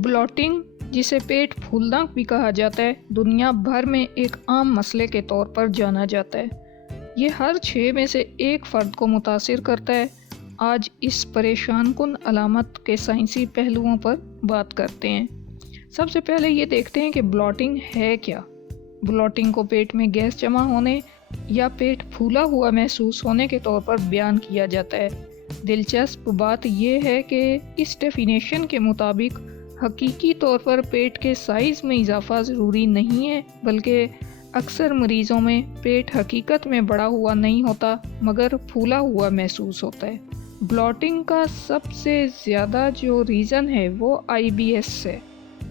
Blotting, जिसे पेट फूलना भी कहा जाता है, दुनिया भर में एक आम मसले के तौर पर जाना जाता है। ये हर 6 में से एक फ़र्द को मुतासिर करता है। आज इस परेशान कुन अलामत के साइंसी पहलुओं पर बात करते हैं। सबसे पहले ये देखते हैं कि ब्लॉटिंग है क्या। ब्लॉटिंग को पेट में गैस जमा होने या पेट फूला हुआ महसूस होने के तौर पर बयान किया जाता है। दिलचस्प बात यह है कि इस डेफिनेशन के मुताबिक हकीकी तौर पर पेट के साइज़ में इजाफा ज़रूरी नहीं है, बल्कि अक्सर मरीज़ों में पेट हकीकत में बड़ा हुआ नहीं होता मगर फूला हुआ महसूस होता है। ब्लॉटिंग का सबसे ज़्यादा जो रीज़न है वो IBS है,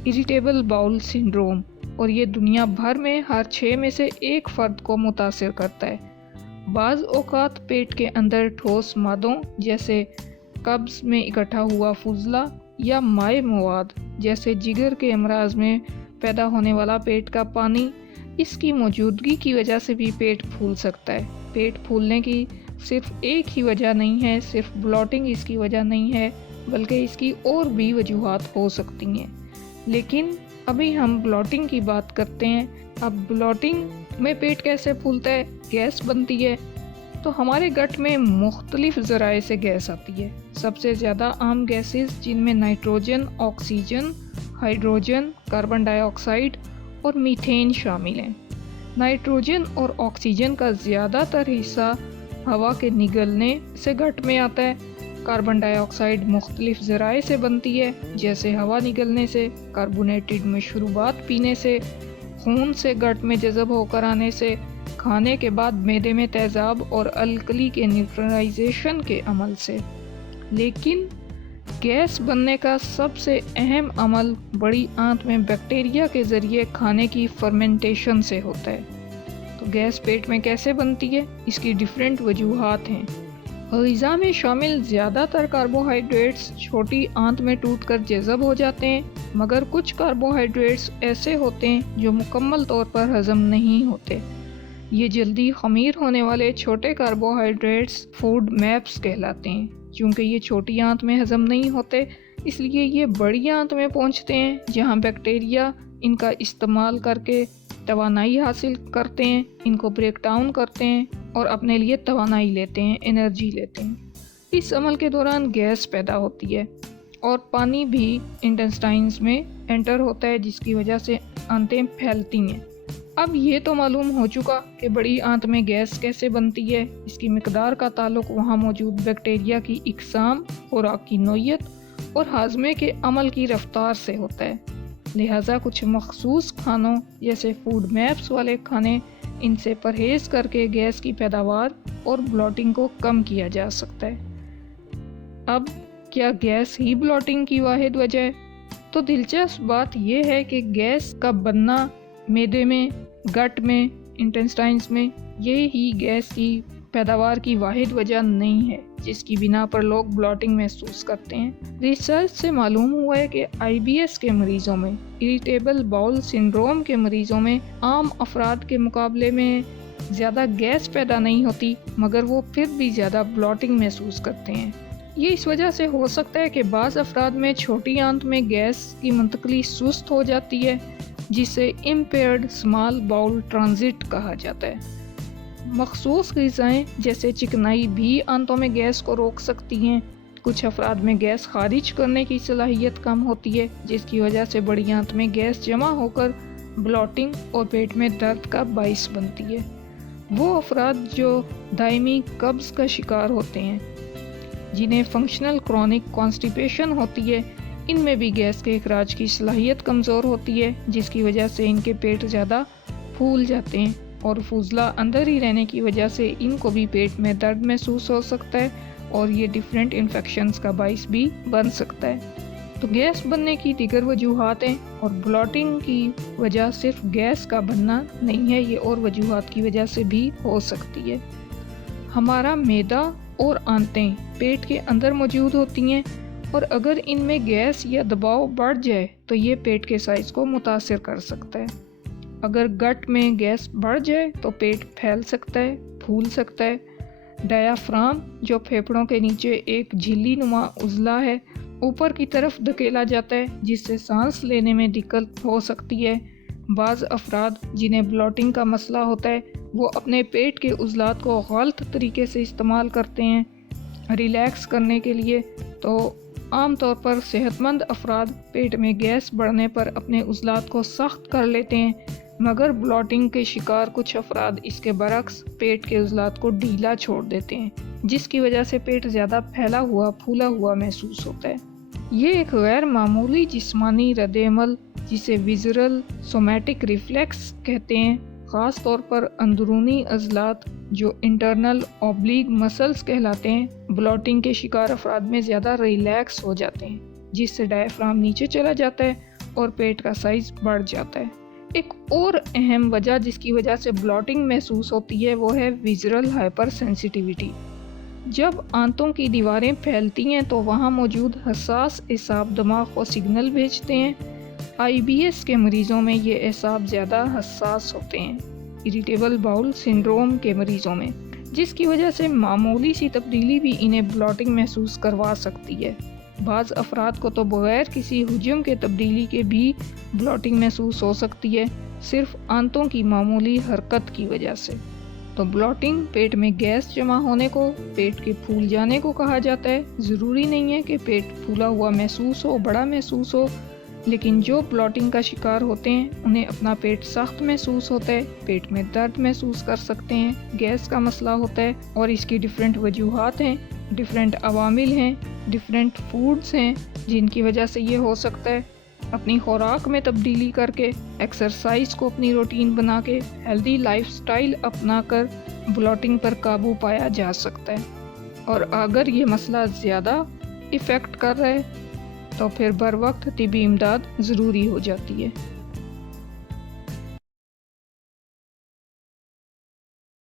इरिटेबल बाउल सिंड्रोम, और ये दुनिया भर में हर 6 में से एक फ़र्द को मुतासिर करता है। बाज़ औक़ात पेट के अंदर ठोस मादों जैसे कब्ज़ में इकट्ठा हुआ फुजला या माए मवाद जैसे जिगर के अमराज में पैदा होने वाला पेट का पानी, इसकी मौजूदगी की वजह से भी पेट फूल सकता है। पेट फूलने की सिर्फ एक ही वजह नहीं है, सिर्फ ब्लॉटिंग इसकी वजह नहीं है, बल्कि इसकी और भी वजूहात हो सकती हैं। लेकिन अभी हम ब्लॉटिंग की बात करते हैं। अब ब्लॉटिंग में पेट कैसे फूलता है, गैस बनती है, तो हमारे गट में मुख्तलिफ ज़राए से गैस आती है। सबसे ज़्यादा आम गैसेस जिनमें nitrogen, oxygen, hydrogen, carbon dioxide और मीथेन शामिल हैं। नाइट्रोजन और ऑक्सीजन का ज़्यादातर हिस्सा हवा के निगलने से गट में आता है। कार्बन डाइऑक्साइड मुख्तलिफ ज़राए से बनती है, जैसे हवा निगलने से, कार्बोनेटेड मशरूबात पीने से, खून से गट में जज़ब होकर आने से, खाने के बाद मैदे में तेज़ाब और अल्कली के न्यूट्रलाइजेशन के अमल से। लेकिन गैस बनने का सबसे अहम अमल बड़ी आंत में बैक्टीरिया के ज़रिए खाने की फर्मेंटेशन से होता है। तो गैस पेट में कैसे बनती है, इसकी डिफरेंट वजूहात हैं। ग़िज़ा में शामिल ज़्यादातर कार्बोहाइड्रेट्स छोटी आंत में टूटकर जज़ब हो जाते हैं, मगर कुछ कार्बोहाइड्रेट्स ऐसे होते हैं जो मुकम्मल तौर पर हज़म नहीं होते। ये जल्दी ख़मीर होने वाले छोटे कार्बोहाइड्रेट्स फूड मैप्स कहलाते हैं। चूँकि ये छोटी आंत में हज़म नहीं होते, इसलिए ये बड़ी आंत में पहुँचते हैं, जहाँ बैक्टीरिया इनका इस्तेमाल करके तवानाई हासिल करते हैं, इनको ब्रेक डाउन करते हैं और अपने लिए तवानाई लेते हैं, एनर्जी लेते हैं। इस अमल के दौरान गैस पैदा होती है और पानी भी इंटेस्टाइन्स में एंटर होता है, जिसकी वजह से आंतें फैलती हैं। अब ये तो मालूम हो चुका कि बड़ी आंत में गैस कैसे बनती है। इसकी मिकदार का ताल्लुक वहाँ मौजूद बैक्टीरिया की इकसाम, खुराक की नोयत और हाजमे के अमल की रफ्तार से होता है। लिहाजा कुछ मखसूस खानों जैसे फूड मैप्स वाले खाने, इनसे परहेज़ करके गैस की पैदावार और ब्लॉटिंग को कम किया जा सकता है। अब क्या गैस ही ब्लॉटिंग की वाहिद वजह है? तो दिलचस्प बात यह है कि गैस का बनना मैदे में, गट में, इंटेस्टाइन्स में, ये ही गैस की पैदावार की वाहिद वजह नहीं है जिसकी बिना पर लोग ब्लॉटिंग महसूस करते हैं। रिसर्च से मालूम हुआ है कि IBS के मरीज़ों में, इरिटेबल बाउल सिंड्रोम के मरीज़ों में आम अफराद के मुकाबले में ज़्यादा गैस पैदा नहीं होती, मगर वो फिर भी ज़्यादा ब्लॉटिंग महसूस करते हैं। ये इस वजह से हो सकता है कि बाज़ अफराद में छोटी आंत में गैस की मुंतकली सुस्त हो जाती है, जिसे इम्पेयर्ड स्मॉल बाउल ट्रांजिट कहा जाता है। मखसूस ग़िज़ाएँ जैसे चिकनाई भी आंतों में गैस को रोक सकती हैं। कुछ अफराद में गैस खारिज करने की सलाहियत कम होती है, जिसकी वजह से बड़ी आंत में गैस जमा होकर ब्लॉटिंग और पेट में दर्द का बाइस बनती है। वो अफराद जो दायमी कब्ज़ का शिकार होते हैं, जिन्हें फंक्शनल क्रॉनिक कॉन्स्टिपेशन होती है, इनमें भी गैस के इखराज की सलाहियत कमज़ोर होती है, जिसकी वजह से इनके पेट ज़्यादा फूल जाते हैं और फुजला अंदर ही रहने की वजह से इनको भी पेट में दर्द महसूस हो सकता है और ये डिफरेंट इन्फेक्शंस का बाइस भी बन सकता है। तो गैस बनने की दीगर वजूहात हैं और ब्लॉटिंग की वजह सिर्फ गैस का बनना नहीं है, ये और वजूहात की वजह से भी हो सकती है। हमारा मैदा और आंतें पेट के अंदर मौजूद होती हैं और अगर इनमें गैस या दबाव बढ़ जाए तो ये पेट के साइज़ को मुतासिर कर सकता है। अगर गट में गैस बढ़ जाए तो पेट फैल सकता है, फूल सकता है। डायाफ्राम, जो फेफड़ों के नीचे एक झिल्ली नुमा उज़ला है, اوپر کی طرف دھکیلا جاتا ہے جس سے سانس لینے میں دقت ہو سکتی ہے۔ بعض افراد جنہیں بلاٹنگ کا مسئلہ ہوتا ہے وہ اپنے پیٹ کے عضلات کو غلط طریقے سے استعمال کرتے ہیں ریلیکس کرنے کے لیے۔ تو عام طور پر صحت مند افراد پیٹ میں گیس بڑھنے پر اپنے عضلات کو سخت کر لیتے ہیں، مگر بلاٹنگ کے شکار کچھ افراد اس کے برعکس پیٹ کے عضلات کو ڈھیلا چھوڑ دیتے ہیں، جس کی وجہ سے پیٹ زیادہ پھیلا ہوا پھولا ہوا محسوس ہوتا ہے۔ یہ ایک غیر معمولی جسمانی رد عمل جسے ویزرل سومیٹک ریفلیکس کہتے ہیں، خاص طور پر اندرونی عضلات جو انٹرنل اوبلیگ مسلز کہلاتے ہیں، بلاٹنگ کے شکار افراد میں زیادہ ریلیکس ہو جاتے ہیں، جس سے ڈایافرام نیچے چلا جاتا ہے اور پیٹ کا سائز بڑھ جاتا ہے۔ ایک اور اہم وجہ جس کی وجہ سے بلاٹنگ محسوس ہوتی ہے وہ ہے ویزرل ہائپر سینسٹیویٹی۔ جب آنتوں کی دیواریں پھیلتی ہیں تو وہاں موجود حساس اعصاب دماغ کو سگنل بھیجتے ہیں۔ IBS کے مریضوں میں یہ اعصاب زیادہ حساس ہوتے ہیں، اریٹیبل باؤل سنڈروم کے مریضوں میں، جس کی وجہ سے معمولی سی تبدیلی بھی انہیں بلاٹنگ محسوس کروا سکتی ہے۔ بعض افراد کو تو بغیر کسی حجم کے تبدیلی کے بھی بلاٹنگ محسوس ہو سکتی ہے، صرف آنتوں کی معمولی حرکت کی وجہ سے۔ تو بلاٹنگ پیٹ میں گیس جمع ہونے کو، پیٹ کے پھول جانے کو کہا جاتا ہے۔ ضروری نہیں ہے کہ پیٹ پھولا ہوا محسوس ہو، بڑا محسوس ہو، لیکن جو بلاٹنگ کا شکار ہوتے ہیں انہیں اپنا پیٹ سخت محسوس ہوتا ہے، پیٹ میں درد محسوس کر سکتے ہیں، گیس کا مسئلہ ہوتا ہے، اور اس کی ڈیفرنٹ وجوہات ہیں، ڈیفرنٹ عوامل ہیں، ڈیفرنٹ فوڈز ہیں جن کی وجہ سے یہ ہو سکتا ہے۔ اپنی خوراک میں تبدیلی کر کے، ایکسرسائز کو اپنی روٹین بنا کے، ہیلدی لائف سٹائل اپنا کر بلاٹنگ پر قابو پایا جا سکتا ہے۔ اور اگر یہ مسئلہ زیادہ ایفیکٹ کر رہا ہے تو پھر بر وقت طبی امداد ضروری ہو جاتی ہے۔